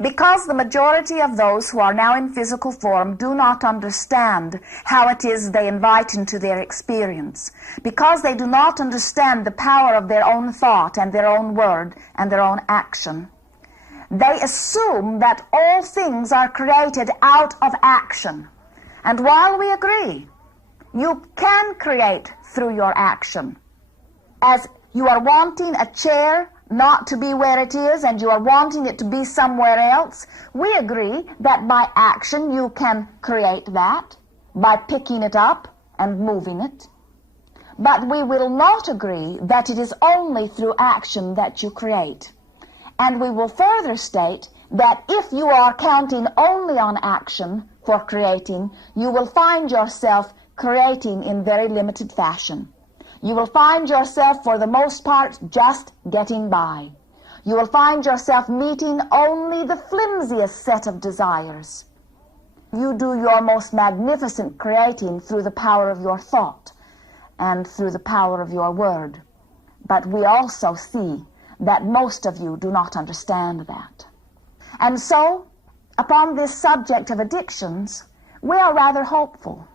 Because the majority of those who are now in physical form do not understand how it is they invite into their experience, because they do not understand the power of their own thought and their own word and their own action, they assume that all things are created out of action. And while we agree, you can create through your action. As you are wanting a chair not to be where it is, and you are wanting it to be somewhere else, we agree that by action you can create that, by picking it up and moving it. But we will not agree that it is only through action that you create. And we will further state that if you are counting only on action for creating, you will find yourself creating in very limited fashion. You will find yourself, for the most part, just getting by. You will find yourself meeting only the flimsiest set of desires. You do your most magnificent creating through the power of your thought and through the power of your word. But we also see that most of you do not understand that. And so, upon this subject of addictions, we are rather hopeful.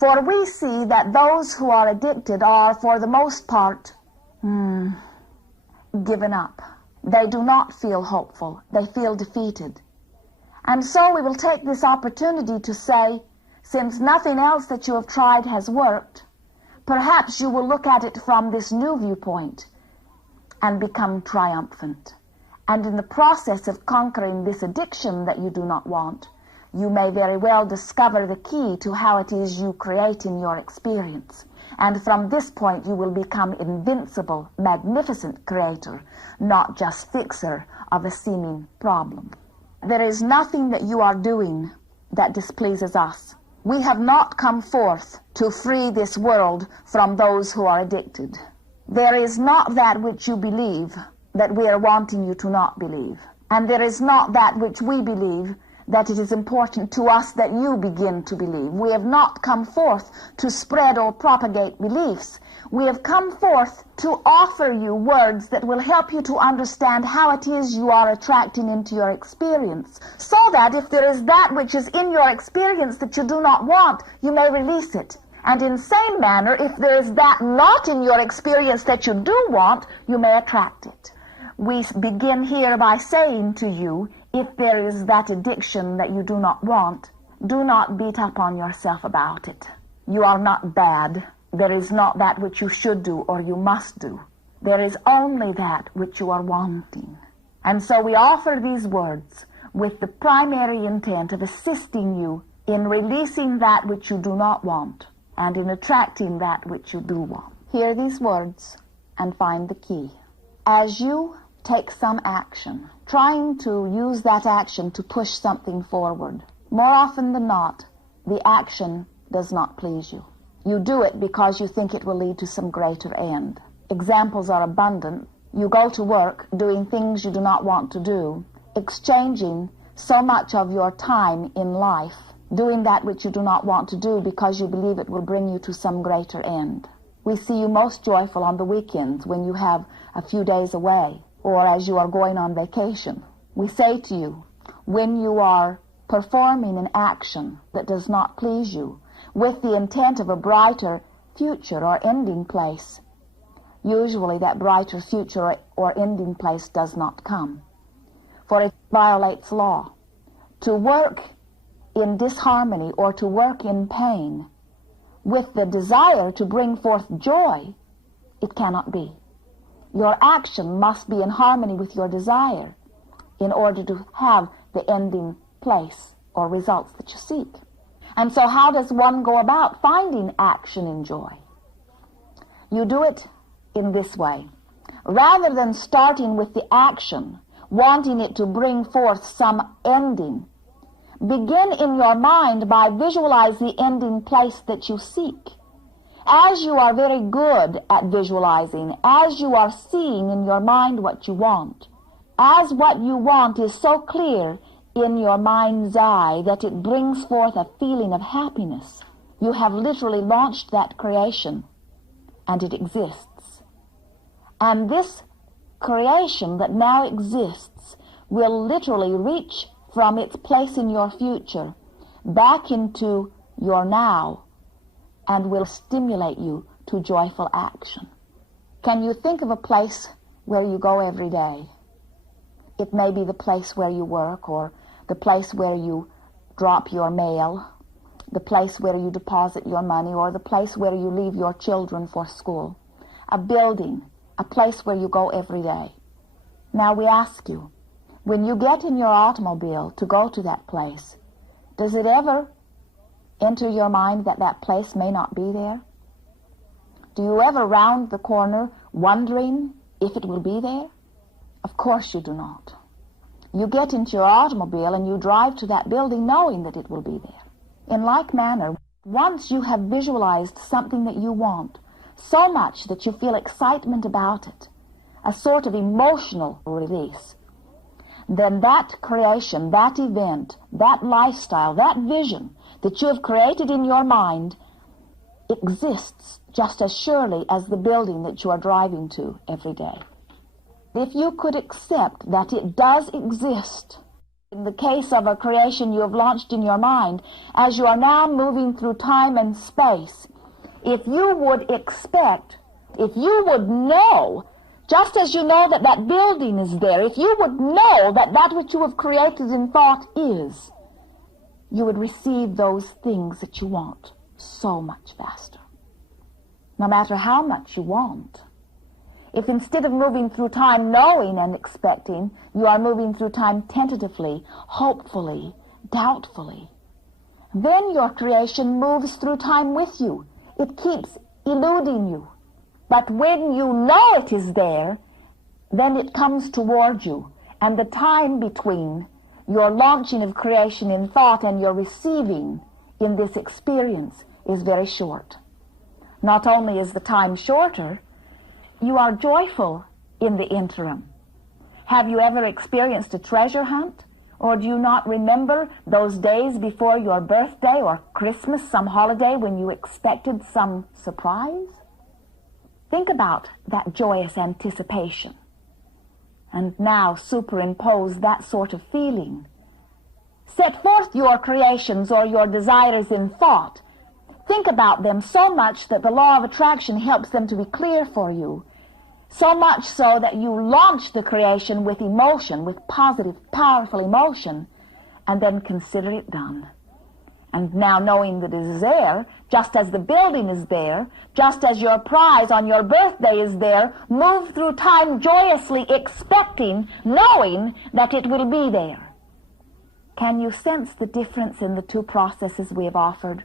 For we see that those who are addicted are, for the most part, given up. They do not feel hopeful. They feel defeated. And so we will take this opportunity to say, since nothing else that you have tried has worked, perhaps you will look at it from this new viewpoint and become triumphant. And in the process of conquering this addiction that you do not want, you may very well discover the key to how it is you create in your experience. And from this point you will become invincible, magnificent creator, not just fixer of a seeming problem. There is nothing that you are doing that displeases us. We have not come forth to free this world from those who are addicted. There is not that which you believe that we are wanting you to not believe. And there is not that which we believe that it is important to us that you begin to believe. We have not come forth to spread or propagate beliefs. We have come forth to offer you words that will help you to understand how it is you are attracting into your experience, so that if there is that which is in your experience that you do not want, you may release it. And in same manner, if there is that not in your experience that you do want, you may attract it. We begin here by saying to you, if there is that addiction that you do not want, do not beat up on yourself about it. You are not bad. There is not that which you should do or you must do. There is only that which you are wanting. And so we offer these words with the primary intent of assisting you in releasing that which you do not want and in attracting that which you do want. Hear these words and find the key. As you take some action, trying to use that action to push something forward, more often than not, the action does not please you. You do it because you think it will lead to some greater end. Examples are abundant. You go to work doing things you do not want to do, exchanging so much of your time in life, doing that which you do not want to do because you believe it will bring you to some greater end. We see you most joyful on the weekends when you have a few days away, or as you are going on vacation. We say to you, when you are performing an action that does not please you, with the intent of a brighter future or ending place, usually that brighter future or ending place does not come, for it violates law. To work in disharmony or to work in pain with the desire to bring forth joy, it cannot be. Your action must be in harmony with your desire in order to have the ending place or results that you seek. And so how does one go about finding action and joy? You do it in this way. Rather than starting with the action, wanting it to bring forth some ending, begin in your mind by visualize the ending place that you seek. As you are very good at visualizing, as you are seeing in your mind what you want, as what you want is so clear in your mind's eye that it brings forth a feeling of happiness, you have literally launched that creation, and it exists. And this creation that now exists will literally reach from its place in your future back into your now and will stimulate you to joyful action. Can you think of a place where you go every day? It may be the place where you work, or the place where you drop your mail, the place where you deposit your money, or the place where you leave your children for school. A building, a place where you go every day. Now we ask you, when you get in your automobile to go to that place, does it ever enter your mind that that place may not be there? Do you ever round the corner wondering if it will be there? Of course you do not. You get into your automobile and you drive to that building knowing that it will be there. In like manner, once you have visualized something that you want so much that you feel excitement about it, a sort of emotional release, then that creation, that event, that lifestyle, that vision that you have created in your mind exists just as surely as the building that you are driving to every day. If you could accept that it does exist, in the case of a creation you have launched in your mind, as you are now moving through time and space, if you would expect, if you would know, just as you know that that building is there, if you would know that that which you have created in thought is, you would receive those things that you want so much faster. No matter how much you want. If instead of moving through time knowing and expecting, you are moving through time tentatively, hopefully, doubtfully, then your creation moves through time with you. It keeps eluding you. But when you know it is there, then it comes toward you. And the time between your launching of creation in thought and your receiving in this experience is very short. Not only is the time shorter, you are joyful in the interim. Have you ever experienced a treasure hunt? Or do you not remember those days before your birthday or Christmas, some holiday when you expected some surprise? Think about that joyous anticipation. And now superimpose that sort of feeling. Set forth your creations or your desires in thought. Think about them so much that the law of attraction helps them to be clear for you. So much so that you launch the creation with emotion, with positive, powerful emotion, and then consider it done. And now knowing that it is there, just as the building is there, just as your prize on your birthday is there, move through time joyously expecting, knowing that it will be there. Can you sense the difference in the two processes we have offered?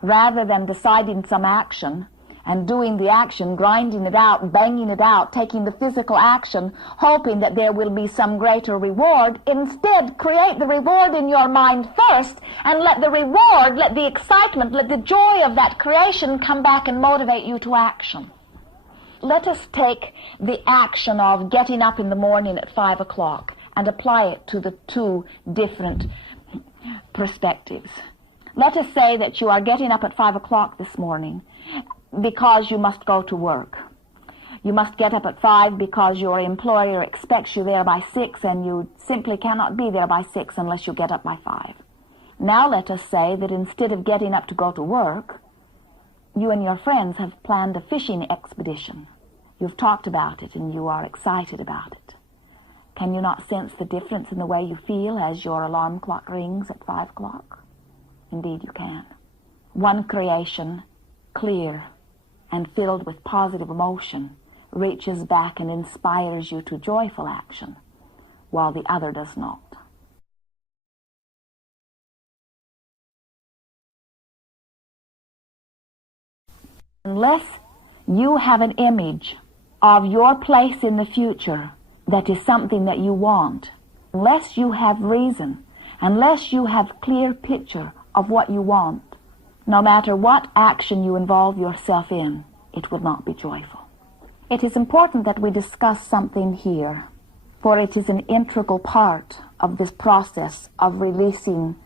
Rather than deciding some action and doing the action, grinding it out, banging it out, taking the physical action, hoping that there will be some greater reward, instead create the reward in your mind first and let the reward, let the excitement, let the joy of that creation come back and motivate you to action. Let us take the action of getting up in the morning at 5 o'clock and apply it to the two different perspectives. Let us say that you are getting up at 5 o'clock this morning because you must go to work. You must get up at 5 because your employer expects you there by 6 and you simply cannot be there by 6 unless you get up by 5. Now let us say that instead of getting up to go to work, you and your friends have planned a fishing expedition. You've talked about it and you are excited about it. Can you not sense the difference in the way you feel as your alarm clock rings at 5 o'clock? Indeed you can. One creation, clear and filled with positive emotion, reaches back and inspires you to joyful action, while the other does not. Unless you have an image of your place in the future that is something that you want, unless you have reason, unless you have clear picture of what you want, no matter what action you involve yourself in, it will not be joyful. It is important that we discuss something here, for it is an integral part of this process of releasing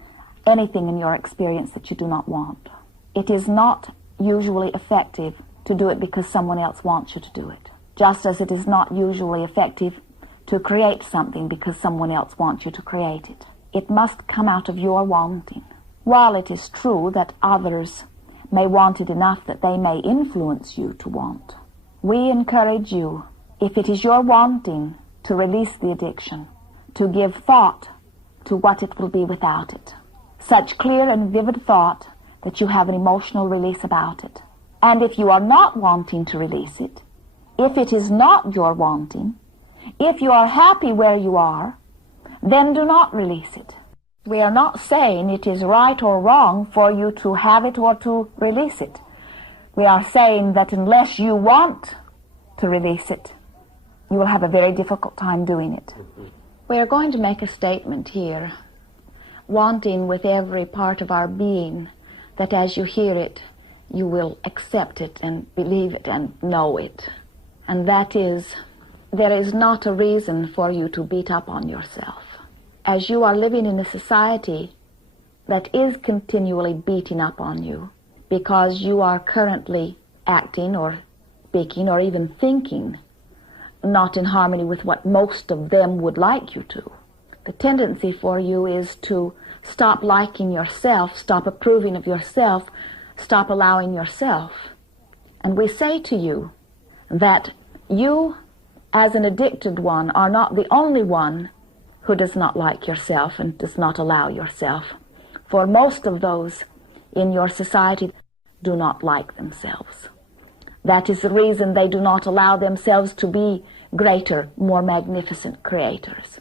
anything in your experience that you do not want. It is not usually effective to do it because someone else wants you to do it, just as it is not usually effective to create something because someone else wants you to create it. It must come out of your wanting. While it is true that others may want it enough that they may influence you to want, we encourage you, if it is your wanting, to release the addiction, to give thought to what it will be without it. Such clear and vivid thought that you have an emotional release about it. And if you are not wanting to release it, if it is not your wanting, if you are happy where you are, then do not release it. We are not saying it is right or wrong for you to have it or to release it. We are saying that unless you want to release it, you will have a very difficult time doing it. We are going to make a statement here, wanting with every part of our being that as you hear it, you will accept it and believe it and know it. And that is, there is not a reason for you to beat up on yourself. As you are living in a society that is continually beating up on you because you are currently acting or speaking or even thinking not in harmony with what most of them would like you to. The tendency for you is to stop liking yourself, stop approving of yourself, stop allowing yourself. And we say to you that you, as an addicted one, are not the only one who does not like yourself and does not allow yourself. For most of those in your society do not like themselves. That is the reason they do not allow themselves to be greater, more magnificent creators.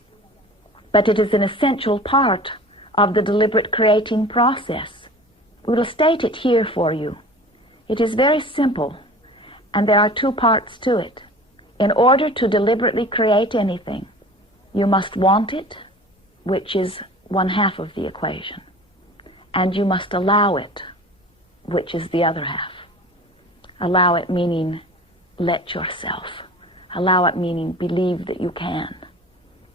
But it is an essential part of the deliberate creating process. We will state it here for you. It is very simple, and there are two parts to it. In order to deliberately create anything, you must want it, which is one half of the equation, and you must allow it, which is the other half. Allow it meaning let yourself. Allow it meaning believe that you can.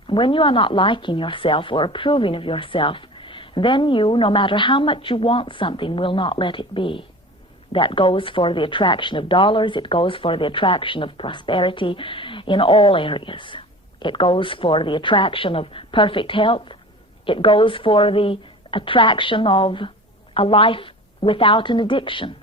When you are not liking yourself or approving of yourself, then you, no matter how much you want something, will not let it be. That goes for the attraction of dollars. It goes for the attraction of prosperity in all areas. It goes for the attraction of perfect health. It goes for the attraction of a life without an addiction.